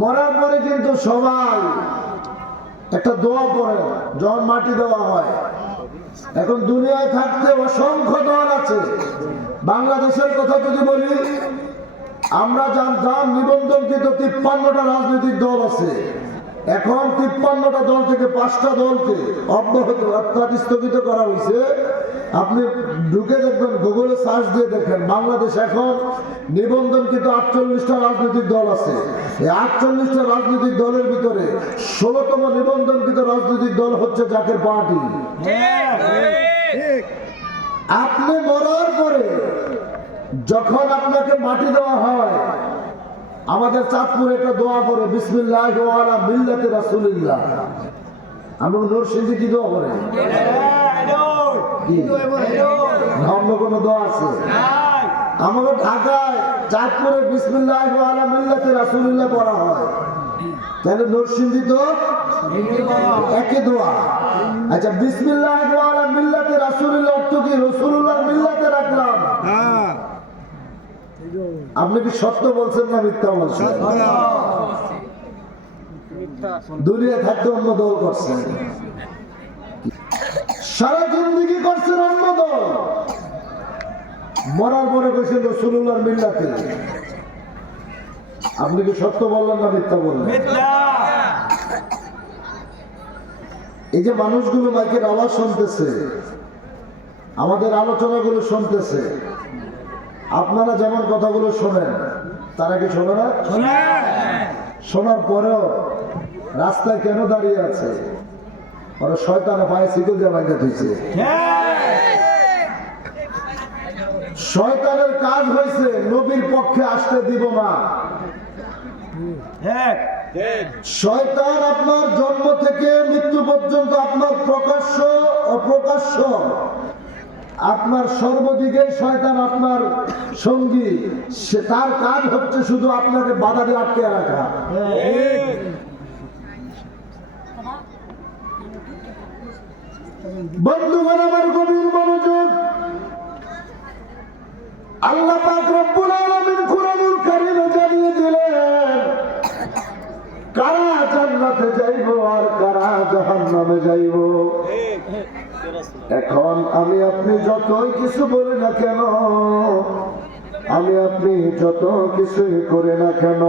মরার পরে কিন্তু সবাই একটা দোয়া পড়ে, যখন মাটি দেওয়া হয়। এখন দুনিয়ায় থাকতে অসংখ্য দল আছে। বাংলাদেশের কথা যদি বলি, আমরা জানতাম নিবন্ধনকৃত তিপ্পান্নটা রাজনৈতিক দল আছে। এখন তিপ্পান্নটা দল থেকে পাঁচটা দলকে অব্যাহত অর্থাৎ স্থগিত করা হয়েছে। আপনি ঢুকে দেখবেন গুগলে সার্চ দিয়ে দেখেন বাংলাদেশ এখন নিবন্ধনকৃত আটচল্লিশটা রাজনৈতিক দল আছে। এই আটচল্লিশটা রাজনৈতিক দলের ভিতরে ষোলোতম নিবন্ধনকৃত রাজনৈতিক দল হচ্ছে জাকের পার্টি। আপনি মরার পরে যখন আপনাকে মাটি দেওয়া হয় আমাদের চাঁদপুরে একটা দোয়া করে বিসমিল্লাহ মিল্লাতে রাসূলিল্লাহ। আমরা নরসিংদী কি দোয়া করে? না অন্য কোনো দোয়া আছে? আমাকে ঢাকায় চাঁদপুরে বিসমিল্লাহ ওয়ালা মিল্লাতে রাসূলিল্লাহ পড়া হয়। তাহলে নরসিংদী তো একই দোয়া। আচ্ছা বিসমিল্লাহ মিল্লাতে রাসূলিল্লাহ অর্থ কি? রাসূলুল্লাহর মিল্লাতে রাখলাম। আপনি কি সত্য বলছেন না মিথ্যা বলছেন? দুনিয়া থাকতে অন্য দল করছেন সারা জিন্দিগি করছেন মরার পরে কইছেন রসুল্লাহর মিল্লাতে। আপনি কি সত্য বললেন না মিথ্যা বললেন? এই যে মানুষগুলো মাইকের আওয়াজ শুনতেছে আমাদের আলোচনাগুলো শুনতেছে আপনারা যেমন কথাগুলো শোনেন তারা কি শোনে না? শোনার পরেও রাস্তায় কেন দাঁড়িয়ে আছে? ওরা শয়তানে পায়ে শিকল দিয়ে বাইরে শয়তানের কাজ হয়েছে নবীর পক্ষে আসতে দিব না। শয়তান আপনার জন্ম থেকে মৃত্যু পর্যন্ত আপনার প্রকাশ্য অপ্রকাশ্য। আপনার সর্বদিকে শয়তান আপনার সঙ্গী। সে তার কাজ হচ্ছে শুধু আপনাকে বাধা দিয়ে আটকে রাখা। বন্ধুগণ, আমার গভীর মনোযোগ। আল্লাহ জানিয়ে দিলেন, কারা জান্নাতে যাইব আর কারা জাহান্নামে যাইব? এখন আমি আপনি যতই কিছু বলি না কেন, আমি আপনি যত কিছুই করে না কেন,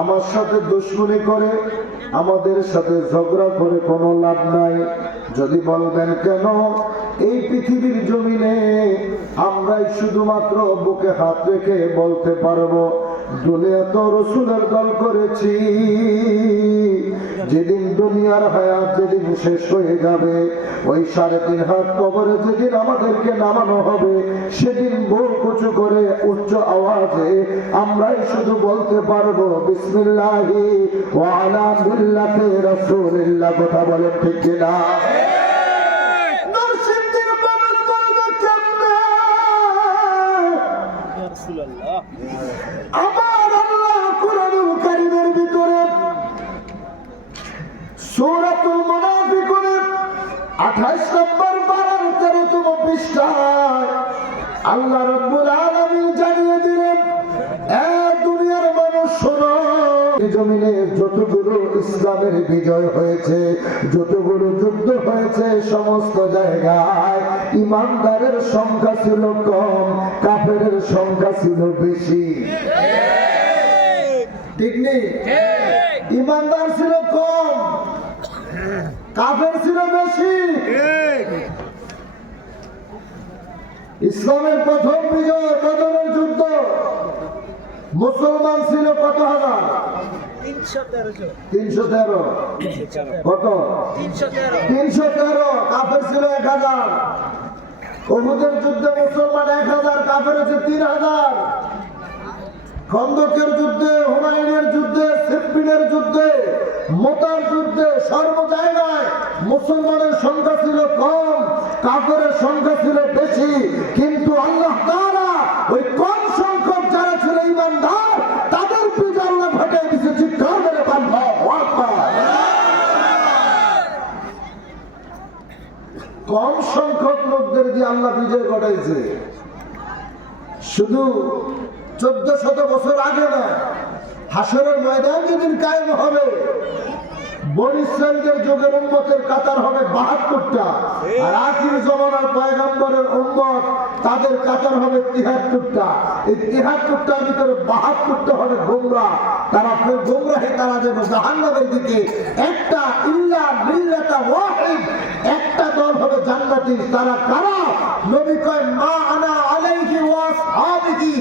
আমার সাথে দুশ্মনী করে, আমাদের সাথে ঝগড়া করে কোনো লাভ নাই। যদি বলবেন কেন এই পৃথিবীর জমিনে আমরাই শুধুমাত্র বুকে হাত রেখে বলতে পারব দুনিয়া তো রসুলের দল করেছি, যেদিন দুনিয়ার হায়াত যেদিন শেষ হয়ে যাবে, ওই সাড়ে তিন হাত কবরে যেদিন আমাদেরকে নামানো হবে, সেদিন বোর কুচু করে উচ্চ আওয়াজে আমরাই শুধু বলতে পারব, বিসমিল্লাহি ওয়া আলা মিল্লাতি রাসূলিল্লাহ। কথা বলেন ঠিক কিনা? 28 নম্বর 12 13 তম পৃষ্ঠায় আল্লাহ রাব্বুল আলামিন জানিয়ে দিলেন এ দুনিয়ার মানুষ শোনো জমিনে যতগুলো ইসলামের বিজয় হয়েছে যতগুলো যুদ্ধ হয়েছে সমস্ত জায়গায় ইমানদারের সংখ্যা ছিল কম কাফেরের সংখ্যা ছিল বেশি। ঠিক। নেই? ইমানদার কাফের ছিল বেশি। ইসলামের প্রথম বিজয় বদরের যুদ্ধ। মুসলমান ছিল কত হাজার? তিনশো তেরো কত? তিনশো তেরো। কাফের ছিল এক হাজার। অহুদের যুদ্ধে মুসলমান এক হাজার কাফের আছে তিন হাজার। খন্দকের যুদ্ধে হুমায়ুনের যুদ্ধে সিপ্পিনের যুদ্ধে মোতার যুদ্ধে সর্ব জায়গায় মুসলমানের সংখ্যা ছিল কম, কাফেরের সংখ্যা ছিল বেশি। কিন্তু আল্লাহ তাআলা ওই কম সংখ্যক যারা ছিল ইমানদার তাদের আল্লাহ ঘটে দিছে চিৎকার কম সংখ্যক লোকদের দিয়ে আল্লাহ বিজয় ঘটাইছে। শুধু চোদ্দ শত বছর আগে না হাসরের ময়দান যেদিন কায়েম হবে। বনিসালদের যুগের উন্মতের কাতার হবে বাহাত্তরটা। আর আখির জমানার পয়গাম্বরের উন্মত তাদের কাতার হবে তিহাত্তরটা। এই তিহাত্তরটার ভিতরে বাহাত্তরটা হবে গোমরা তারা গোমরাহে তারা যাবে জাহান্নামের দিকে একটা ইল্লা মিল্লাতা ওয়াহিদ একটা দল হবে জান্নাতি। তারা কারা? নবী কয় মা আনা আলাইহি ওয়া আসহাবিহি।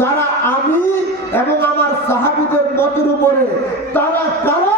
যারা আমি এবং আমার সাহাবীদের মতের উপরে তারা কারা?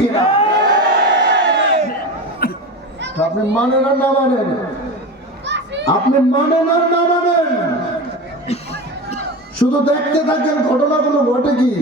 কিনা আপনি মানেন আর না মানেন? আপনি মানেন আর না মানেন? শুধু দেখতে থাকেন, ঘটনাগুলো ঘটে কি?